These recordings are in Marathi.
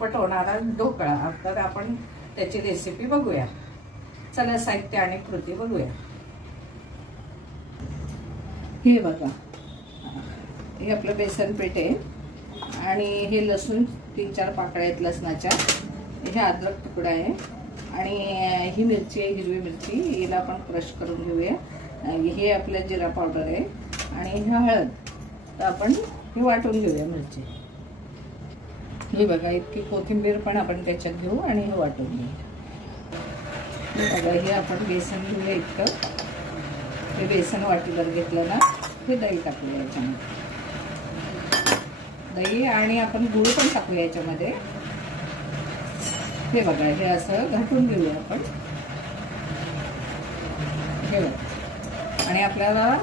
पट होणारा ढोकळा. तर आपण त्याची रेसिपी बघूया. चला साहित्य आणि कृती बघूया. हे बघा, हे आपलं बेसन पीठ आहे आणि हे लसूण 3-4 पाकळ्या आहेत लसणाच्या. हे अद्रक तुकडा आहे आणि ही मिरची आहे, हिरवी मिरची. हिला आपण क्रश करून घेऊया. हे आपलं जिरा पावडर आहे आणि हे हळद. तर आपण हे वाटून घेऊया मिरची. हे बघा, इतकी कोथिंबीर पण आपण त्याच्यात घेऊ आणि हे वाटून घेऊ. हे बघा, हे आपण बेसन घेऊया इतकं. हे बेसन वाटीवर घेतलं ना. हे दही टाकूया याच्यामध्ये, दही, आणि आपण गूळ पण टाकूया याच्यामध्ये. हे बघा, हे असं घाटून घेऊया आपण. हे बघा, आणि आपल्याला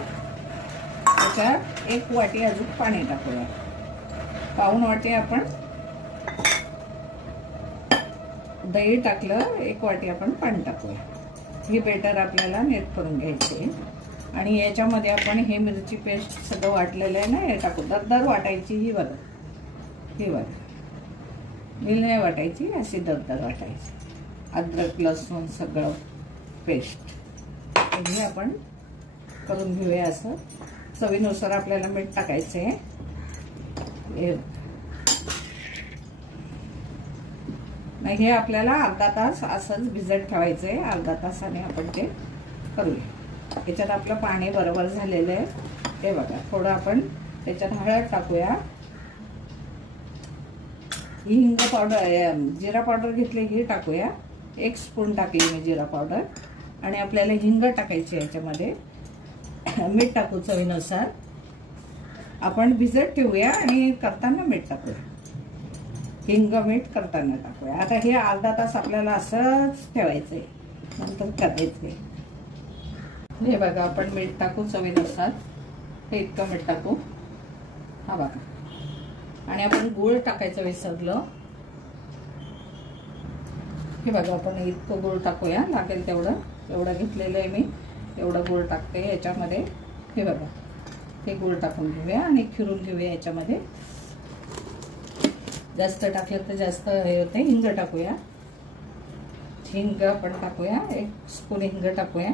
त्याच्यात 1 वाटी अजून पाणी टाकूया. पाऊण वाटी आपण दही टाकलं, 1 वाटी आपण पाणी टाकूया. हे बेटर आपल्याला नीट करून घ्यायचे. आणि याच्यामध्ये आपण हे मिरची पेस्ट सगळं वाटलेलं आहे ना, हे टाकू. दरदर वाटायची. ही बघा, ही बघा, मिल नाही वाटायची, अशी दरदर वाटायची. अद्रक लसूण सगळं पेस्ट हे आपण करून घेऊया. असं चवीनुसार आपल्याला मीठ टाकायचं आहे. हे आपल्याला अर्धा तास असंच भिजत ठेवायचं आहे. अर्धा तासाने आपण ते करूया. याच्यात आपलं पाणी बरोबर झालेलं आहे. हे बघा, थोडं आपण त्याच्यात हळद टाकूया. ही हिंग पावडर, जिरा पावडर घेतली, ही टाकूया. 1 स्पून टाकली मी जिरा पावडर. आणि आपल्याला हिंग टाकायची याच्यामध्ये. मीठ टाकू चवीनुसार. आपण भिजत ठेवूया आणि करताना मीठ टाकूया. हिंग मीठ करताना टाकूया. आता हे अर्धा तास आपल्याला असंच ठेवायचंय, नंतर करायचंय. हे बघा, आपण मीठ टाकू चवीनुसार. हे इतकं मीठ टाकू. हा बघा, आणि आपण गूळ टाकायचं विसरलो. हे बघा, आपण इतकं गूळ टाकूया. लागेल तेवढं, एवढं घेतलेलं आहे मी, एवढं गूळ टाकते याच्यामध्ये. हे बघा, हे गूळ टाकून घेऊया आणि फिरून घेऊया याच्यामध्ये. जास्त टाकलं तर जास्त हे होते. हिंग टाकूया. हिंग आपण टाकूया. 1 स्पून हिंग टाकूया.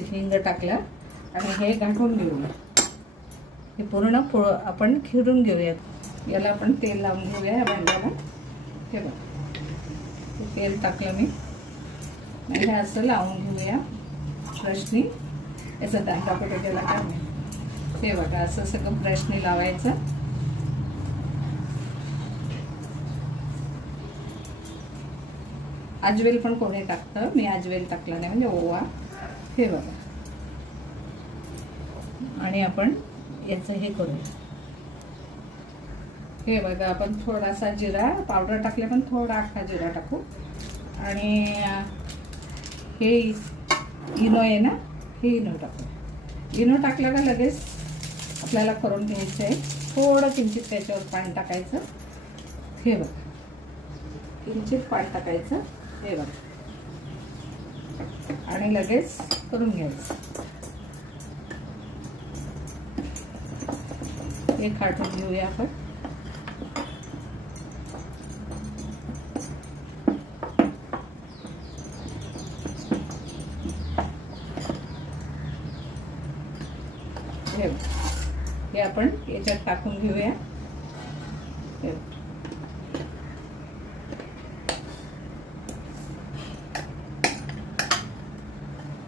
हिंग टाकलं आणि हे घाटून घेऊया. हे पूर्ण आपण खिरून घेऊया. याला आपण तेल लावून घेऊया या भांड्याला. हे बघा, तेल टाकलं मी आणि हे असं लावून घेऊया ब्रशनी. याचा दांडा कुठे गेला काय नाही. हे बघा, असं सगळं ब्रशनी लावायचं. अजवेल पण कोणी टाकतं, मी अजवेल टाकलं नाही, म्हणजे ओवा. हे बघा, आणि आपण याचं हे करूया. हे बघा, आपण थोडासा जिरा पावडर टाकले, पण थोडा अख्खा जिरा टाकू. आणि हे इनो आहे ना, हे इनो टाकू. इनो टाकलं का लगेच आपल्याला करून घ्यायचं आहे. थोडं किंचित त्याच्यावर पाणी टाकायचं. हे बघा, किंचित पाणी टाकायचं. हे बघा, आणि लगेच करून घ्यायचं. हे खाटून घेऊया आपण. हे आपण याच्यात टाकून घेऊया.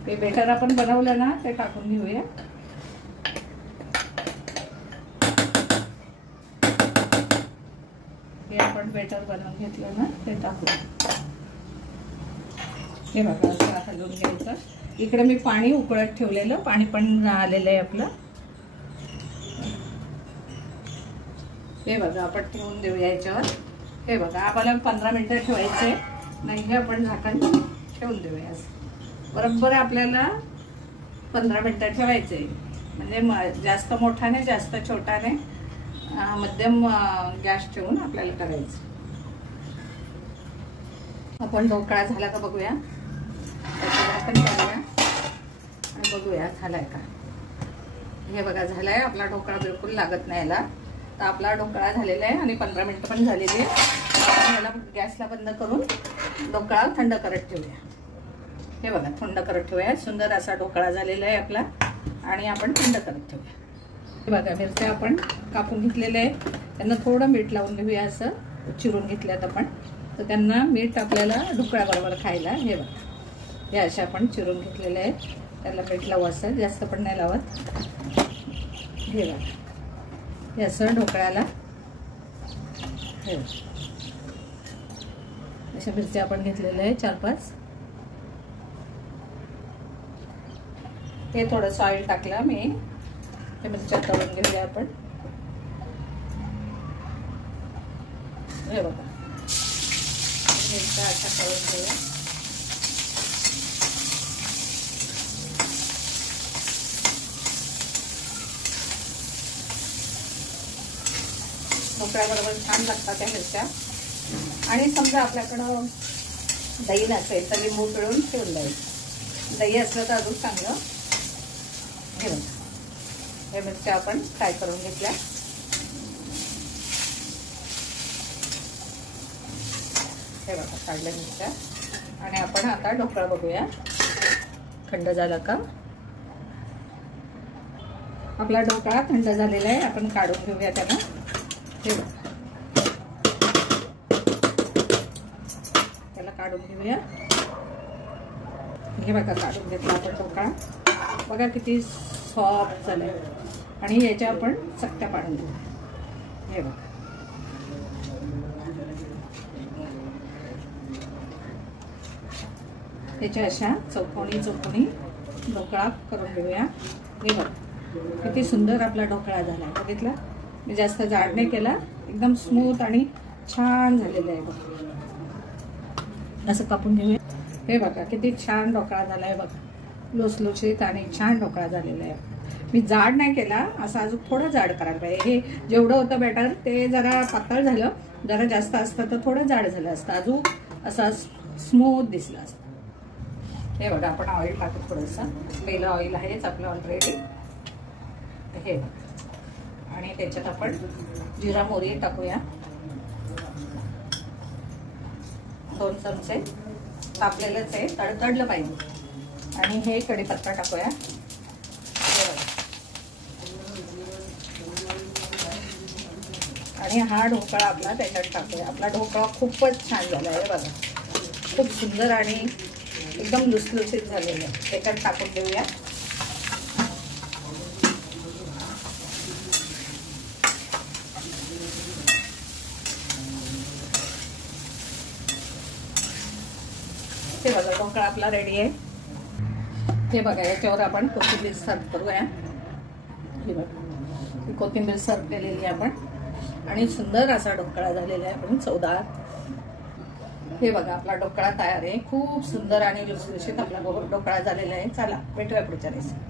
ते बेटर आपण बनवलं ना, ते टाकून घेऊया. हे आपण बेटर बनवून घेतलं ना, ते टाकूया. हे बघा, असं हलवून घ्यायचं. इकडे मी पाणी उकळत ठेवलेलं, पाणी पण आलेलं आहे आपलं. हे बघा, आपण ठेवून देऊया याच्यावर. हे बघा, आपल्याला 15 मिनिटं ठेवायचे. नाही, हे आपण झाकण ठेवून देऊया. बरोबर आपल्याला 15 मिनिटं ठेवायचे. म्हणजे जास्त मोठा नाही, जास्त छोटा नाही, मध्यम गॅस ठेवून आपल्याला करायचं. आपण ढोकळा झाला का बघूया. झाकण काढूया आणि बघूया झालाय का. हे बघा, झालाय. आपला ढोकळा बिलकुल लागत नाही याला. तर आपला ढोकळा झालेला आहे आणि 15 मिनिटं पण झालेली आहे. आपण याला गॅसला बंद करून ढोकळा थंड करत ठेवूया. हे बघा थंड करत ठेवूया. सुंदर असा ढोकळा झालेला आहे आपला आणि आपण थंड करत ठेवूया. हे बघा मिरच्या आपण कापून घेतलेल्या आहेत. त्यांना थोडं मीठ लावून घेऊया. असं चिरून घेतल्यात आपण, तर त्यांना मीठ आपल्याला ढोकळ्याबरोबर खायला. हे बघा हे अशा आपण चिरून घेतलेले आहेत. त्याला मीठ लावू असं, जास्त पण नाही लावत. हे बघा हे असं ढोकळ्याला. हे अशा मिरच्या आपण घेतलेल्या आहे 4-5. हे थोडंसं ऑइल टाकलं मी. हे मिरच्या तळून घेऊया आपण. हे बघा मिरच्या अशा तळून घेऊया. ढोकळ्याबरोबर छान लागतात त्या मिरच्या. आणि समजा आपल्याकडं दही नसेल तर लिंबू पिळून ठेवून द्यायचं. दही असलं तर अजून चांगलं. हे बघा हे मिरच्या आपण फ्राय करून घेतल्या. हे बघा काढल्या मिरच्या. आणि आपण आता ढोकळा बघूया थंड झाला का. आपला ढोकळा थंड झालेला आहे. आपण काढून घेऊया त्याला. हे बघा त्याला काढून घेऊया. हे बघा काढून घेतला आपण ढोकळा. बघा किती सॉफ्ट झालाय. आणि याच्या आपण चकत्या पाडून घेऊ. हे बघा त्याच्या अशा चौकोनी चौकोनी ढोकळा करून घेऊया. हे बघा किती सुंदर आपला ढोकळा झाला. बघितला मी जास्त जाड नाही केला. एकदम स्मूथ आणि छान झालेलं आहे. बघा असं कापून घेऊया. हे बघा किती छान ढोकळा झाला आहे. बघा लुसलुशीत आणि छान ढोकळा झालेला आहे. मी जाड नाही केला. असं अजून थोडं जाड करायला पाहिजे. हे जेवढं होतं बॅटर ते जरा पातळ झालं. जरा जास्त असतं तर थोडं जाड झालं असतं. अजून असं स्मूथ दिसलं असतं. हे बघा आपण ऑइल टाकू थोडंसं. पहिलं ऑइल आहेच आपलं ऑलरेडी. हे बघा आणि त्याच्यात आपण जिरा मोहरी टाकूया. 2 चमचे. तापलेलंच आहे, तडतडलं पाहिजे. आणि हे कढीपत्ता टाकूया. आणि हा ढोकळा आपला त्याच्यात टाकूया. आपला ढोकळा खूपच छान झाला आहे. बघा खूप सुंदर आणि एकदम लुसलुसीत झालेलं आहे. त्याच्यात टाकून देऊया. हे बघा ढोकळा आपला रेडी आहे. हे बघा याच्यावर आपण कोथिंबीर सर्व करूया. हे बघा कोथिंबीर सर्व केलेली आपण. आणि सुंदर असा ढोकळा झालेला आहे. आपण चवदार. हे बघा आपला ढोकळा तयार आहे. खूप सुंदर आणि लुसलुशीत आपला ढोकळा झालेला आहे. चला भेटूया पुढच्या रेसिपी.